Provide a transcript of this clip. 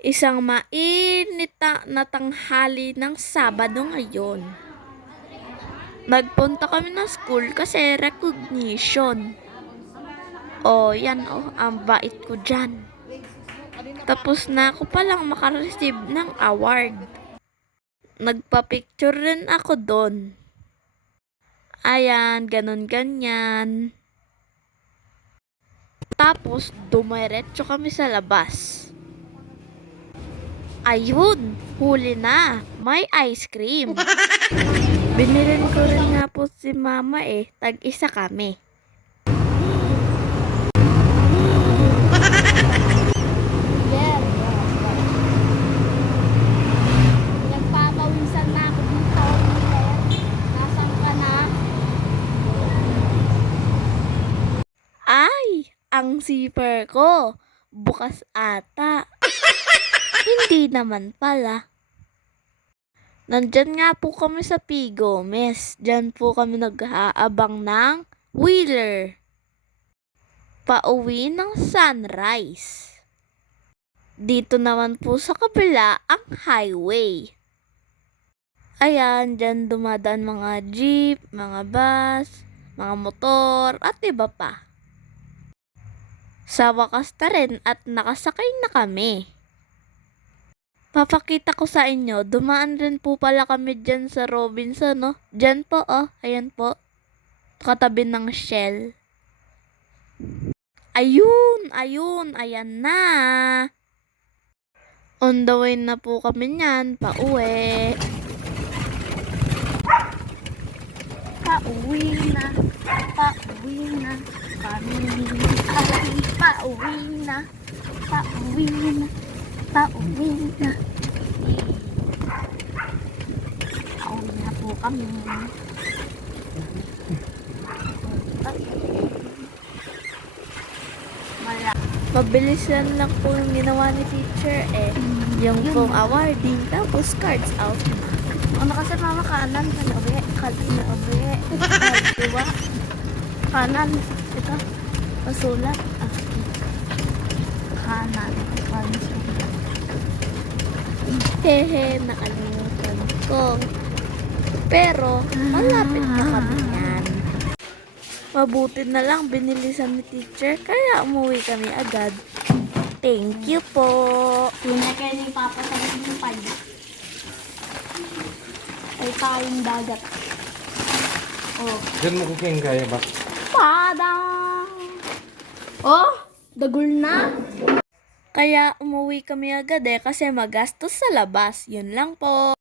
Isang mainit na tanghali ng Sabado ngayon. Nagpunta kami ng school kasi recognition. Yan ang bait ko dyan. Tapos na ako palang makareceive ng award. Nagpa-picture rin ako doon. Ayan, ganun-ganyan. Tapos, dumiretso kami sa labas. Ayun, huli na. May ice cream. Binilin ko rin nga po si mama tag-isa kami. Nagpapawisan na ako dito. Nasaan ka na? Ay, ang zipper ko. Bukas ata. Hindi naman pala. Nandyan nga po kami sa P. Gomez. Diyan po kami nag-aabang ng Wheeler. Pauwi ng Sunrise. Dito naman po sa kabila ang highway. Ayan, dyan dumadaan mga jeep, mga bus, mga motor, at iba pa. Sa wakas na rin at nakasakay na kami. Papakita ko sa inyo, dumaan rin po pala kami dyan sa Robinson, no? Dyan po, ayan po. Katabi ng Shell. Ayun, ayan na. On the way na po kami niyan, pauwi. Pauwi na. Pauwi na. Pauwi na. Pauwi na. Pauwi na. Pauwi na po kami. Mabilisan lang po yung ginawa ni teacher Yung pong awarding, tapos cards out. Ano kasi mama kanan, kalabi, kalabi. Diba? Kanan. Ito. Pasulat. Kanan. Hehe, nakalimutan ko. Pero, malapit na kami yan. Mabuti na lang binilisan ni teacher, kaya umuwi kami agad. Thank you po. Yun na kayo ni Papa sa ng pag. Ay tayong dagat. Diyan mo kuking kaya ba? Padang! Dagol na. Kaya umuwi kami agad kasi magastos sa labas. Yun lang po.